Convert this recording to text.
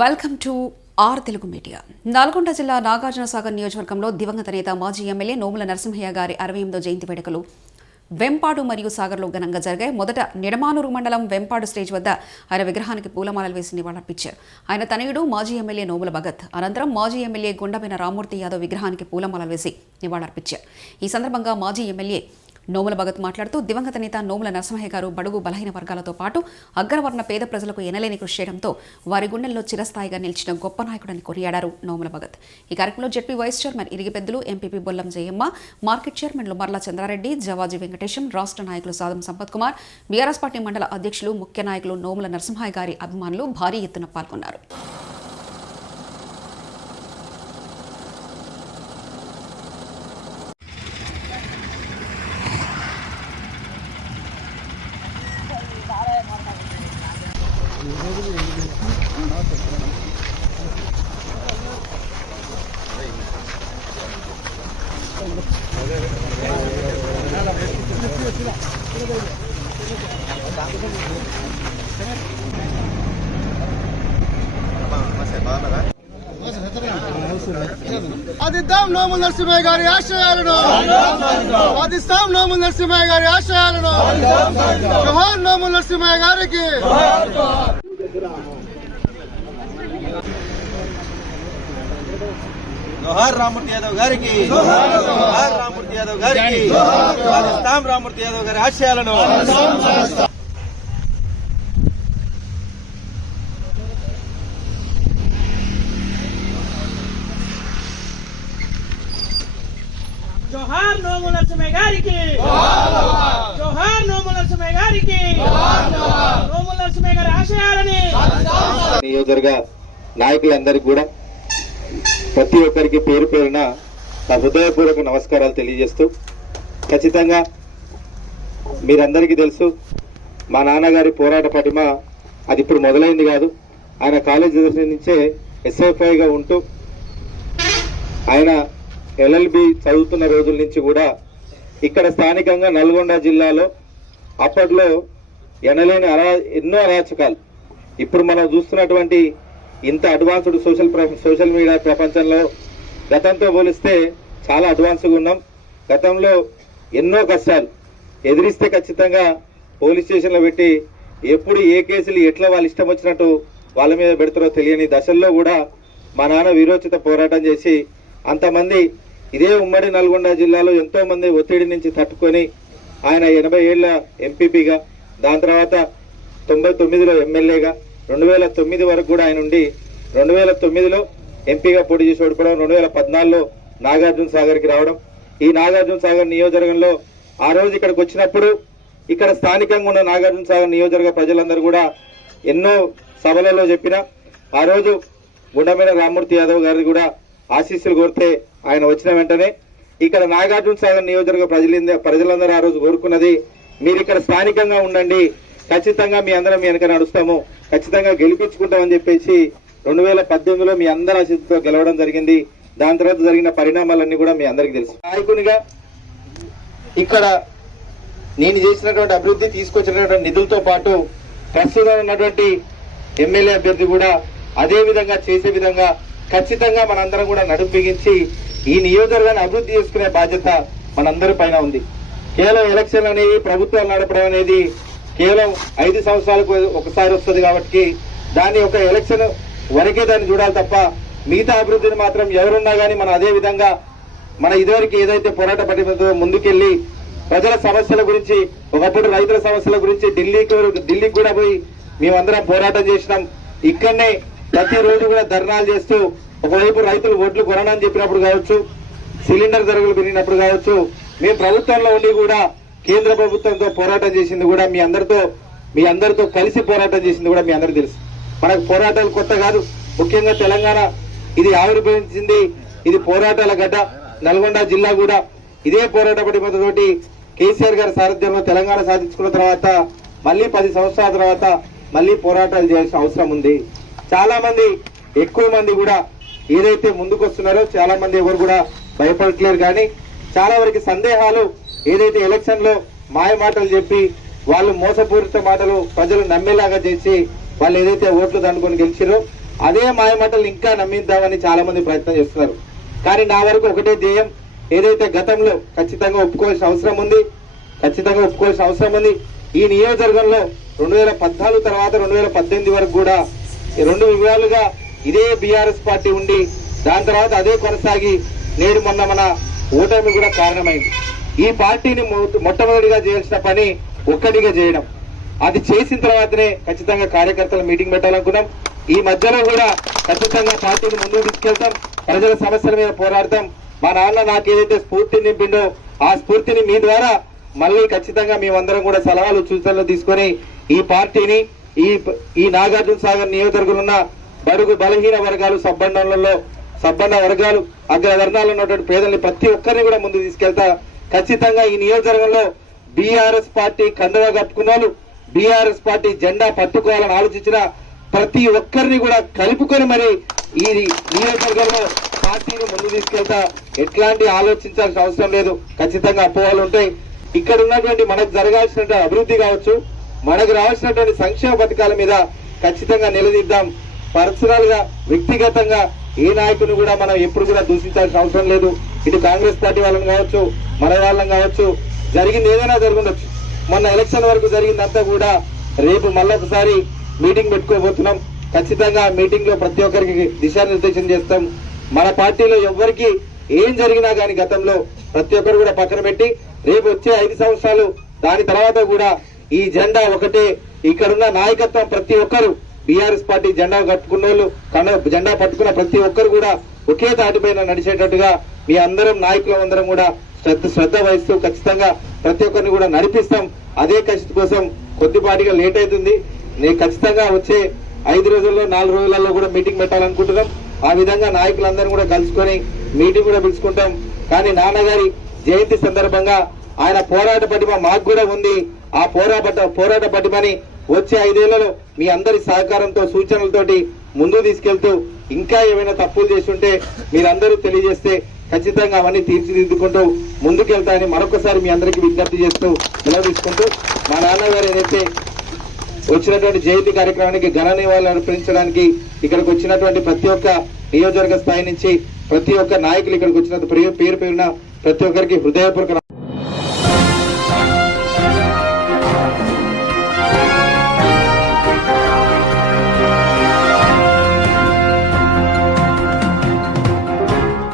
Welcome to R Telugu media. Nalgonda జిల్లా నాగార్జున సాగర్ నియోజకవర్గంలో దివంగత నేత మాజీ ఎమ్మెల్యే నోముల నరసింహయ్య గారి అరవై ఎనిమిదో జయంతి వేడుకలు వెంపాడు మరియు సాగర్లో ఘనంగా జరిగాయి. మొదట నిడమానూరు మండలం వెంపాడు స్టేజ్ వద్ద ఆయన విగ్రహానికి పూలమాలలు వేసి నివాళులర్పించారు. ఆయన తనయుడు మాజీ ఎమ్మెల్యే నోముల భగత్. అనంతరం మాజీ ఎమ్మెల్యే గుండమైన రామూర్తి యాదవ్ విగ్రహానికి పూలమాలలు వేసి నివాళులర్పించారు. ఈ సందర్భంగా మాజీ ఎమ్మెల్యే నోముల భగత్ మాట్లాడుతూ దివంగత నేత నోముల నరసింహయ్య గారు బడుగు బలహీన వర్గాలతో పాటు అగ్రవర్ణ పేద ప్రజలకు ఎనలేని కృషి చేయడంతో వారి గుండెల్లో చిరస్థాయిగా నిలిచిన గొప్ప నాయకుడని కొనియాడారు నోముల భగత్. ఈ కార్యక్రమంలో జడ్పీ వైస్ చైర్మన్ ఇరిగి పెద్దలు ఎంపీపీ బొల్లం జయమ్మ మార్కెట్ చైర్మన్లు మర్ల చంద్రారెడ్డి జవాజీ వెంకటేశం రాష్ట్ర నాయకులు సాదం సంపత్ కుమార్ బీఆర్ఎస్ పార్టీ మండల అధ్యక్షులు ముఖ్య నాయకులు నోముల నరసింహయ్య గారి అభిమానులు భారీ ఎత్తున పాల్గొన్నారు. ఆదిద్దాం నోముల నరసింహయ్య గారి ఆశయాలను ఆదిస్తాం నోముల నరసింహయ్య గారి ఆశయాలను జోహార్ నోముల నరసింహయ్య గారికి జోహార్ రామూర్తి యాదవ్ గారికి జోహార్ రామూర్తి యాదవ్ గారికి పాకిస్తాన్ రామూర్తి యాదవ్ గారి ఆశయాలను జోహార్ నోము నరసింహ గారికి జోహార్ నోము నరసింహ గారికి నోము నరసింహ గారి ఆశయాలని నియోజకవర్గ నాయకులందరికీ కూడా ప్రతి ఒక్కరికి పేరు పేరున నా హృదయపూర్వక నమస్కారాలు తెలియజేస్తూ ఖచ్చితంగా మీరందరికీ తెలుసు మా నాన్నగారి పోరాట పటిమ అది ఇప్పుడు మొదలైంది కాదు. ఆయన కాలేజీ నుంచే ఎస్ఎఫ్ఐగా ఉంటూ ఆయన ఎల్ఎల్బి చదువుతున్న రోజుల నుంచి కూడా ఇక్కడ స్థానికంగా నల్గొండ జిల్లాలో అప్పట్లో ఎనలేని అరా ఎన్నో అరాచకాలు. ఇప్పుడు మనం చూస్తున్నటువంటి ఇంత అడ్వాన్స్డ్ సోషల్ సోషల్ మీడియా ప్రపంచంలో గతంతో పోలిస్తే చాలా అడ్వాన్స్గా ఉన్నాం. గతంలో ఎన్నో కష్టాలు. ఎదిరిస్తే ఖచ్చితంగా పోలీస్ స్టేషన్లో పెట్టి ఎప్పుడు ఏ కేసులు ఎట్లా వాళ్ళు ఇష్టం వచ్చినట్టు వాళ్ళ మీద పెడతారో తెలియని దశల్లో కూడా మా నాన్న వీరోచిత పోరాటం చేసి అంతమంది ఇదే ఉమ్మడి నల్గొండ జిల్లాలో ఎంతోమంది ఒత్తిడి నుంచి తట్టుకొని ఆయన ఎనభై ఏళ్ళ ఎంపీపీగా దాని తర్వాత తొంభై తొమ్మిదిలో ఎమ్మెల్యేగా రెండు వేల తొమ్మిది వరకు కూడా ఆయన ఉండి రెండు వేల తొమ్మిదిలో ఎంపీగా పోటీ చేసి ఓడిపోవడం రెండు వేల పద్నాలుగులో నాగార్జున సాగర్కి రావడం. ఈ నాగార్జున సాగర్ నియోజకవర్గంలో ఆ రోజు ఇక్కడికి వచ్చినప్పుడు ఇక్కడ స్థానికంగా ఉన్న నాగార్జున సాగర్ నియోజకవర్గ ప్రజలందరూ కూడా ఎన్నో సభలలో చెప్పిన ఆ రోజు గుండమైన రామ్మూర్తి యాదవ్ గారిని కూడా ఆశీస్సులు కోరితే ఆయన వచ్చిన వెంటనే ఇక్కడ నాగార్జున సాగర్ నియోజకవర్గ ప్రజలంద ప్రజలందరూ ఆ రోజు కోరుకున్నది మీరు ఇక్కడ స్థానికంగా ఉండండి ఖచ్చితంగా మీ అందరం మీ వెనక నడుస్తాము. ఖచ్చితంగా గెలిపించుకుంటామని చెప్పేసి రెండు వేల పద్దెనిమిదిలో మీ అందరి ఆశీస్సుతో గెలవడం జరిగింది. దాని తర్వాత జరిగిన పరిణామాలన్నీ కూడా మీ అందరికి తెలుసు. నాయకునిగా ఇక్కడ నేను చేసినటువంటి అభివృద్ధి తీసుకొచ్చినటువంటి నిధులతో పాటు ప్రస్తుతం ఉన్నటువంటి ఎమ్మెల్యే అభ్యర్థి కూడా అదే విధంగా చేసే విధంగా ఖచ్చితంగా మనందరం కూడా నడుపు బిగించి ఈ నియోజకవర్గాన్ని అభివృద్ధి చేసుకునే బాధ్యత మనందరి పైన ఉంది. కేవలం ఎలక్షన్ అనేది ప్రభుత్వాలు నడపడం అనేది కేవలం ఐదు సంవత్సరాలకు ఒకసారి వస్తుంది కాబట్టి దాని యొక్క ఎలక్షన్ వరకే దాన్ని చూడాలి తప్ప మిగతా అభివృద్ధిని మాత్రం ఎవరున్నా కానీ మనం అదే విధంగా మన ఇదివరకు ఏదైతే పోరాట పట్టినతో ముందుకెళ్ళి ప్రజల సమస్యల గురించి ఒకప్పుడు రైతుల సమస్యల గురించి ఢిల్లీకి ఢిల్లీకి కూడా పోయి మేమందరం పోరాటం చేసినాం. ఇక్కడనే ప్రతిరోజు కూడా ధర్నాలు చేస్తూ ఒకవైపు రైతులు ఓట్లు కొనని చెప్పినప్పుడు కావచ్చు సిలిండర్ ధరలు పెరిగినప్పుడు కావచ్చు మేము ప్రభుత్వంలో ఉండి కూడా కేంద్ర ప్రభుత్వంతో పోరాటం చేసింది కూడా మీ అందరితో మీ అందరితో కలిసి పోరాటం చేసింది కూడా మీ అందరికీ తెలుసు. మనకు పోరాటాలు కొత్త కాదు. ముఖ్యంగా తెలంగాణ ఇది ఆవిర్భవించింది. ఇది పోరాటాల గడ్డ. నల్గొండ జిల్లా కూడా ఇదే పోరాట పడిపోతతోటి కేసీఆర్ గారి సారథ్యంలో తెలంగాణ సాధించుకున్న తర్వాత మళ్ళీ పది సంవత్సరాల తర్వాత మళ్ళీ పోరాటాలు చేయాల్సిన అవసరం ఉంది. చాలా మంది ఎక్కువ మంది కూడా ఏదైతే ముందుకు వస్తున్నారో చాలా మంది ఎవరు కూడా భయపడట్లేరు కానీ చాలా వరకు సందేహాలు ఏదైతే ఎలక్షన్లో మాయ మాటలు చెప్పి వాళ్ళు మోసపూరిత మాటలు ప్రజలు నమ్మేలాగా చేసి వాళ్ళు ఏదైతే ఓట్లు దండుకొని గెలిచిరో అదే మాయమాటలు ఇంకా నమ్మిద్దామని చాలా మంది ప్రయత్నం చేస్తున్నారు. కానీ నా వరకు ఒకటే ధ్యేయం ఏదైతే గతంలో ఖచ్చితంగా ఒప్పుకోవాల్సిన అవసరం ఉంది ఖచ్చితంగా ఒప్పుకోవాల్సిన అవసరం ఉంది ఈ నియోజకవర్గంలో రెండు వేల పద్నాలుగు తర్వాత రెండు వేల పద్దెనిమిది వరకు కూడా రెండు విభాగాలుగా ఇదే బీఆర్ఎస్ పార్టీ ఉండి దాని తర్వాత అదే కొనసాగి నేడు మొన్న మన ఓటమి కూడా కారణమైంది. ఈ పార్టీని మొట్టమొదటిగా చేయాల్సిన పని ఒక్కటిగా చేయడం. అది చేసిన తర్వాతనే ఖచ్చితంగా కార్యకర్తల మీటింగ్ పెట్టాలనుకున్నాం. ఈ మధ్యలో కూడా ఖచ్చితంగా పార్టీని ముందుకు తీసుకెళ్తాం. ప్రజల సమస్యల మీద పోరాడతాం. మా నాన్న నాకు ఏదైతే స్ఫూర్తిని నింపిండో ఆ స్ఫూర్తిని మీ ద్వారా మళ్ళీ ఖచ్చితంగా మేమందరం కూడా సలహాలు సూచనలు తీసుకొని ఈ పార్టీని ఈ ఈ నాగార్జున సాగర్ నియోజకవర్గంలో ఉన్న బడుగు బలహీన వర్గాలు సబ్బండంలలో సబ్బండ వర్గాలు అగ్రవర్ణాలు ఉన్నటువంటి పేదల్ని ప్రతి ఒక్కరిని కూడా ముందు తీసుకెళ్తా ఖచ్చితంగా ఈ నియోజకవర్గంలో బీఆర్ఎస్ పార్టీ కండువా కప్పుకున్న బీఆర్ఎస్ పార్టీ జెండా పట్టుకోవాలని ఆలోచించిన ప్రతి ఒక్కరిని కూడా కలుపుకొని మరి ఈ నియోజకవర్గంలో పార్టీని ముందు తీసుకెళ్తా ఎట్లాంటి ఆలోచించాల్సిన అవసరం లేదు. ఖచ్చితంగా అపోహలు ఉంటాయి. ఇక్కడ ఉన్నటువంటి మనకు జరగాల్సిన అభివృద్ధి కావచ్చు మనకు రావాల్సినటువంటి సంక్షేమ పథకాల మీద ఖచ్చితంగా నిలదీద్దాం. పర్సనల్గా వ్యక్తిగతంగా ఏ నాయకుని కూడా మనం ఎప్పుడు కూడా దూషించాల్సిన అవసరం లేదు. ఇటు కాంగ్రెస్ పార్టీ వాళ్ళని కావచ్చు మన వాళ్ళం కావచ్చు జరిగింది ఏదైనా జరుగుండొచ్చు. మొన్న ఎలక్షన్ వరకు జరిగిందంతా కూడా రేపు మళ్ళొకసారి మీటింగ్ పెట్టుకోబోతున్నాం. ఖచ్చితంగా మీటింగ్లో ప్రతి ఒక్కరికి దిశానిర్దేశం చేస్తాం. మన పార్టీలో ఎవరికి ఏం జరిగినా కానీ గతంలో ప్రతి ఒక్కరు కూడా పక్కన పెట్టి రేపు వచ్చే ఐదు సంవత్సరాలు దాని తర్వాత కూడా ఈ జెండా ఒకటే. ఇక్కడున్న నాయకత్వం ప్రతి ఒక్కరు. బీఆర్ఎస్ పార్టీ జెండా కట్టుకున్న వాళ్ళు జెండా పట్టుకున్న ప్రతి ఒక్కరు కూడా ఒకే దాటిపైన నడిచేటట్టుగా మీ అందరం నాయకులం అందరం కూడా శ్రద్ధ శ్రద్ధ వహిస్తూ ఖచ్చితంగా ప్రతి ఒక్కరిని కూడా నడిపిస్తాం. అదే కష్టం కోసం కొద్దిపాటిగా లేట్ అవుతుంది. నేను ఖచ్చితంగా వచ్చే ఐదు రోజుల్లో నాలుగు రోజులలో కూడా మీటింగ్ పెట్టాలనుకుంటున్నాం. ఆ విధంగా నాయకులందరూ కూడా కలుసుకొని మీటింగ్ కూడా పిలుచుకుంటాం. కానీ నాన్నగారి జయంతి సందర్భంగా ఆయన పోరాట పటిమ మాకు కూడా ఉంది. ఆ పోరాట పోరాట పటిమని వచ్చే ఐదేళ్ళలో మీ అందరి సహకారంతో సూచనలతోటి ముందుకు తీసుకెళ్తూ ఇంకా ఏమైనా తప్పులు చేస్తుంటే మీరందరూ తెలియజేస్తే ఖచ్చితంగా అవన్నీ తీర్చిదిద్దుకుంటూ ముందుకెళ్తానని మరొకసారి మీ అందరికీ విజ్ఞప్తి చేస్తూ నిలదీసుకుంటూ మా నాన్నగారు ఏదైతే వచ్చినటువంటి జయంతి కార్యక్రమానికి ఘన నివాళులు అర్పించడానికి ఇక్కడికి వచ్చినటువంటి ప్రతి ఒక్క నియోజకవర్గ స్థాయి నుంచి ప్రతి ఒక్క నాయకులు ఇక్కడికి వచ్చిన పేరు పేరున ప్రతి ఒక్కరికి హృదయపూర్వక